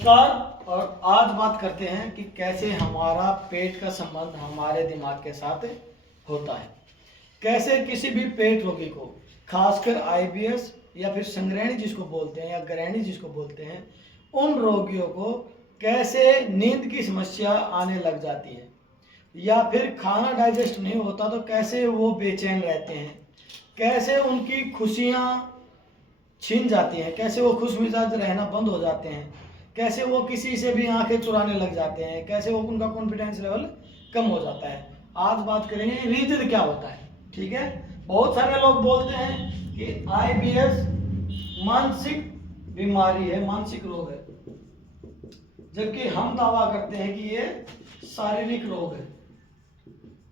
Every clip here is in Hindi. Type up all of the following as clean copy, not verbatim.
नमस्कार। और आज बात करते हैं कि कैसे हमारा पेट का संबंध हमारे दिमाग के साथ होता है। कैसे किसी भी पेट रोगी को, खासकर आईबीएस या फिर संग्रहणी जिसको बोलते हैं या ग्रहणी जिसको बोलते हैं, उन रोगियों को कैसे नींद की समस्या आने लग जाती है, या फिर खाना डाइजेस्ट नहीं होता तो कैसे वो बेचैन रहते हैं, कैसे उनकी खुशियाँ छीन जाती हैं, कैसे वो खुश मिजाज रहना बंद हो जाते हैं, कैसे वो किसी से भी आंखें चुराने लग जाते हैं, कैसे वो उनका कॉन्फिडेंस लेवल कम हो जाता है। आज बात करेंगे रीजन क्या होता है। ठीक है, बहुत सारे लोग बोलते हैं कि आईबीएस मानसिक बीमारी है, मानसिक रोग है, जबकि हम दावा करते हैं कि ये शारीरिक रोग है।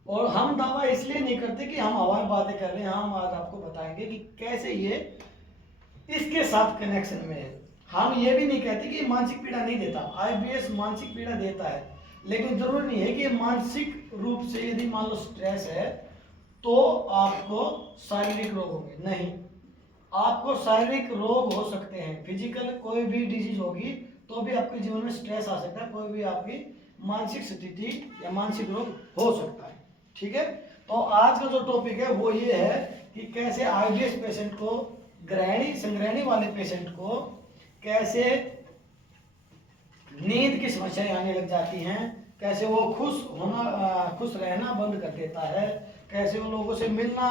और हम दावा इसलिए नहीं करते कि हम हवा में बातें कर रहे हैं, हम आज आपको बताएंगे कि कैसे ये इसके साथ कनेक्शन में है। हम ये भी नहीं कहते कि मानसिक पीड़ा नहीं देता, आईबीएस मानसिक पीड़ा देता है, लेकिन जरूरी नहीं है कि मानसिक रूप से यदि मान लो स्ट्रेस है तो आपको शारीरिक रोग होंगे। नहीं, आपको शारीरिक रोग हो सकते हैं, फिजिकल कोई भी डिजीज होगी तो भी आपके जीवन में स्ट्रेस आ सकता है, कोई भी आपकी मानसिक स्थिति या मानसिक रोग हो सकता है। ठीक है, तो आज का जो टॉपिक है वो ये है कि कैसे आईबीएस पेशेंट को, ग्रहणी संग्रहणी वाले पेशेंट को कैसे नींद की समस्याएं आने लग जाती हैं, कैसे वो खुश रहना बंद कर देता है, कैसे वो लोगों से मिलना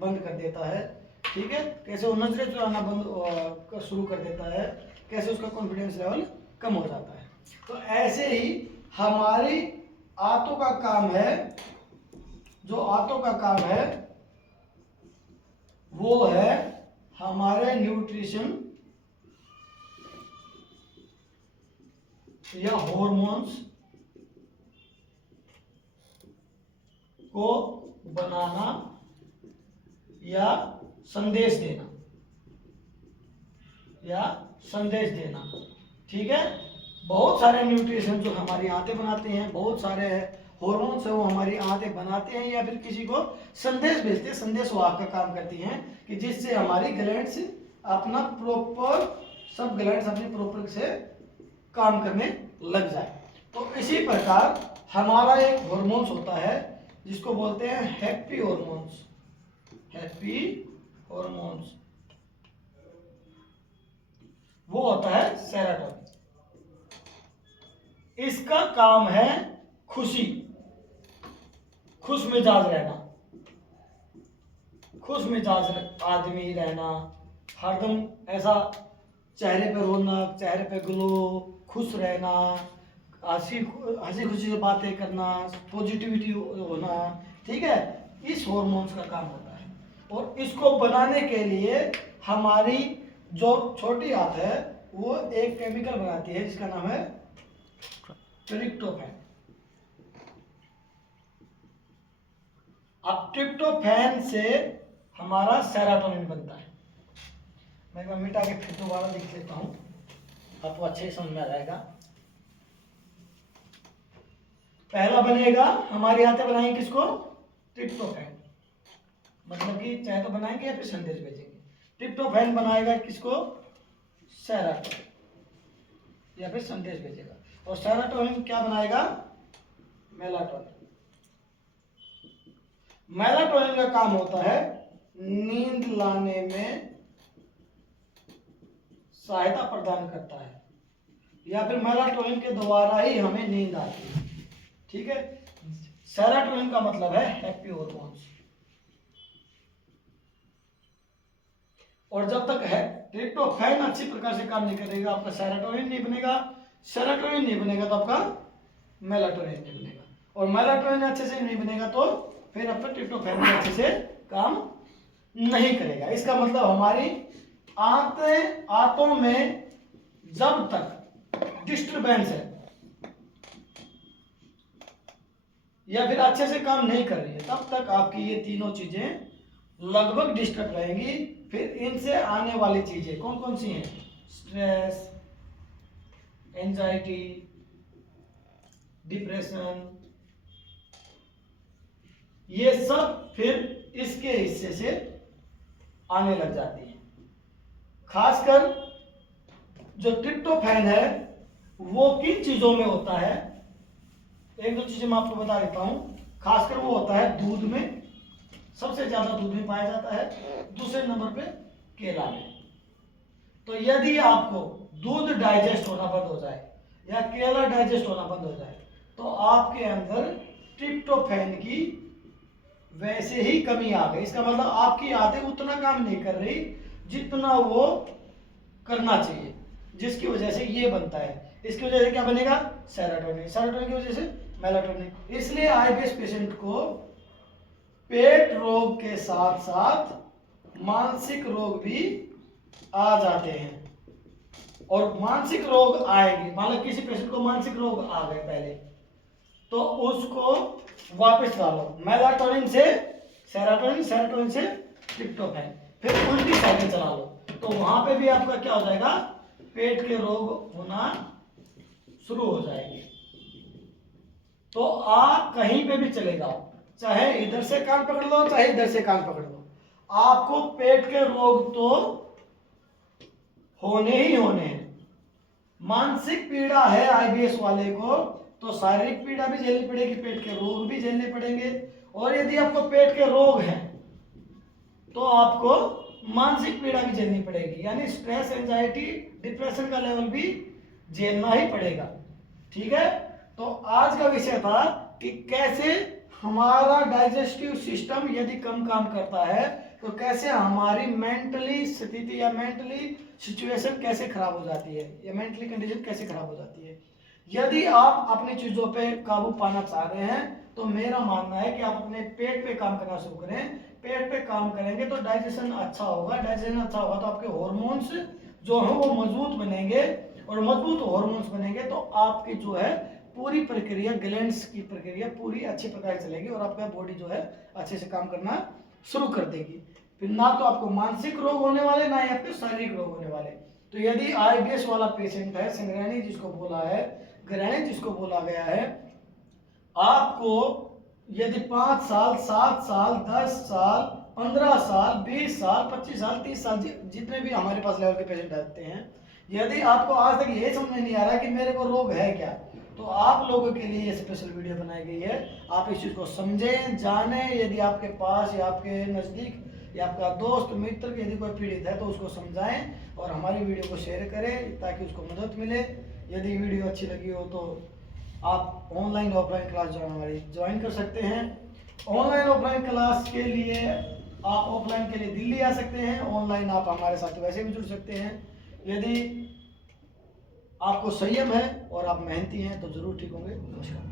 बंद कर देता है। ठीक है, कैसे वो नजरें चुराना बंद शुरू कर देता है, कैसे उसका कॉन्फिडेंस लेवल कम हो जाता है। तो ऐसे ही हमारी आंतों का काम है, जो आंतों का काम है वो है हमारे न्यूट्रिशन या हॉर्मोन्स को बनाना या संदेश देना, ठीक है। बहुत सारे न्यूट्रिशन जो हमारी आंतें बनाते हैं, बहुत सारे हॉर्मोन्स है वो हमारी आंतें बनाते हैं या फिर किसी को संदेश भेजते हैं। संदेश वो आपका काम करती हैं कि जिससे हमारी ग्लैंड्स अपना प्रॉपर, सब ग्लैंड्स अपनी प्रॉपर से काम करने लग जाए। तो इसी प्रकार हमारा एक हॉर्मोन्स होता है जिसको बोलते हैं हैप्पी हॉर्मोन्स। हैप्पी हॉर्मोन्स वो होता है सेरोटोनिन। इसका काम है खुशी, खुश मिजाज रहना, खुश मिजाज आदमी रहना, हरदम ऐसा चेहरे पे रौनक, चेहरे पे ग्लो, खुश रहना, हंसी खुशी से बातें करना, पॉजिटिविटी होना। ठीक है, इस हॉर्मोन्स का काम होता है। और इसको बनाने के लिए हमारी जो छोटी आंत है वो एक केमिकल बनाती है जिसका नाम है ट्रिप्टोफैन। अब ट्रिप्टोफैन से हमारा सेरोटोनिन बनता है। मैं एक बार मिटा के फिर दोबारा लिख लेता हूं, आपको अच्छे समझ में आ जाएगा। पहला बनेगा, हमारी आंतें बनाएंगे किसको? ट्रिप्टोफैन, मतलब कि चाहे तो बनाएंगे या फिर संदेश भेजेंगे। ट्रिप्टोफैन बनाएगा किसको? सेरोटोनिन, या फिर संदेश भेजेगा। और सेरोटोनिन क्या बनाएगा? मेलाटोनिन। मेलाटोनिन का काम होता है नींद लाने में सहायता प्रदान करता है, या फिर मेलाटोनिन के द्वारा ही हमें नींद आती है। ठीक है, सेरोटोनिन का मतलब है हैप्पी हॉर्मोन्स। और जब तक है ट्रिप्टोफैन अच्छी प्रकार से काम नहीं करेगा, आपका सेरोटोनिन नहीं बनेगा, सेरोटोनिन नहीं बनेगा तो आपका मेलाटोनिन नहीं बनेगा, और मेलाटोनिन अच्छे से नहीं बनेगा तो फिर आपका ट्रिप्टोफैन भी अच्छे से काम नहीं करेगा। इसका मतलब हमारी आंतों में जब तक डिस्टरबेंस है या फिर अच्छे से काम नहीं कर रही है तब तक आपकी ये तीनों चीजें लगभग डिस्टर्ब रहेंगी। फिर इनसे आने वाली चीजें कौन कौन सी हैं? स्ट्रेस, एंजाइटी, डिप्रेशन, ये सब फिर इसके हिस्से से आने लग जाती है। खासकर जो ट्रिप्टोफैन है वो किन चीजों में होता है, एक दो चीजें मैं आपको बता देता हूं। खासकर वो होता है दूध में, सबसे ज्यादा दूध में पाया जाता है, दूसरे नंबर पे केला में। तो यदि आपको दूध डाइजेस्ट होना बंद हो जाए या केला डाइजेस्ट होना बंद हो जाए तो आपके अंदर ट्रिप्टोफैन की वैसे ही कमी आ गई। इसका मतलब आपकी आदतें उतना काम नहीं कर रही जितना वो करना चाहिए, जिसकी वजह से ये बनता है। इसकी वजह से क्या बनेगा, सेरोटोनिन, सेरोटोनिन की वजह से मेलाटोनिन। इसलिए आईबीएस पेशेंट को पेट रोग के साथ साथ मानसिक रोग भी आ जाते हैं। और मानसिक रोग आएगी, मान लो किसी पेशेंट को मानसिक रोग आ गए पहले, तो उसको वापस डालो मेलाटोनिन से सेरोटोनिन, सेरोटोनिन से ट्रिप्टोफैन, फिर उल्टी साइकिल चला लो, तो वहां पे भी आपका क्या हो जाएगा, पेट के रोग होना शुरू हो जाएंगे। तो आप कहीं पे भी चले जाओ, चाहे इधर से कान पकड़ लो चाहे इधर से कान पकड़ लो, आपको पेट के रोग तो होने ही होने हैं। मानसिक पीड़ा है आईबीएस वाले को तो शारीरिक पीड़ा भी झेलनी पड़ेगी, पेट के रोग भी झेलने पड़ेंगे। और यदि आपको पेट के रोग हैं तो आपको मानसिक पीड़ा भी झेलनी पड़ेगी, यानी स्ट्रेस, एंजाइटी, डिप्रेशन का लेवल भी झेलना ही पड़ेगा। ठीक है, तो आज का विषय था कि कैसे हमारा डाइजेस्टिव सिस्टम यदि कम काम करता है तो कैसे हमारी मेंटली स्थिति या मेंटली सिचुएशन कैसे खराब हो जाती है, या मेंटली कंडीशन कैसे खराब हो जाती है। यदि आप अपनी चीजों पे काबू पाना चाह रहे हैं तो मेरा मानना है कि आप अपने पेट पे काम करना शुरू करें। पेट पे काम करेंगे तो डाइजेशन अच्छा होगा, डाइजेशन अच्छा होगा तो आपके हॉर्मोन्स जो हैं वो मजबूत बनेंगे, और मजबूत हॉर्मोन्स बनेंगे तो आपकी जो है पूरी प्रक्रिया, ग्लैंड्स की प्रक्रिया पूरी अच्छी प्रकार चलेगी और आपका बॉडी जो है अच्छे से काम करना शुरू कर देगी। फिर ना तो आपको मानसिक रोग होने वाले, ना ही आपके शारीरिक रोग होने वाले। तो यदि आईबीएस वाला पेशेंट है, संग्रहणी जिसको बोला है, ग्रहणी जिसको बोला गया है, आपको यदि 5 साल, 7 साल, 10 साल, 15 साल, 20 साल, 25 साल, 30 साल, जितने भी हमारे पास लेवल के पेशेंट आते हैं, यदि आपको आज तक ये समझ में नहीं आ रहा कि मेरे को रोग है क्या, तो आप लोगों के लिए ये स्पेशल वीडियो बनाई गई है। आप इस चीज को समझें, जानें। यदि आपके पास या आपके नजदीक या आपका दोस्त मित्र यदि कोई पीड़ित है तो उसको समझाएं और हमारी वीडियो को शेयर करें ताकि उसको मदद मिले। यदि वीडियो अच्छी लगी हो तो आप ऑनलाइन ऑफलाइन क्लास जो हमारी ज्वाइन कर सकते हैं। ऑनलाइन ऑफलाइन क्लास के लिए आप ऑफलाइन के लिए दिल्ली आ सकते हैं, ऑनलाइन आप हमारे साथ वैसे भी जुड़ सकते हैं। यदि आपको संयम है और आप मेहनती हैं तो जरूर ठीक होंगे। नमस्कार।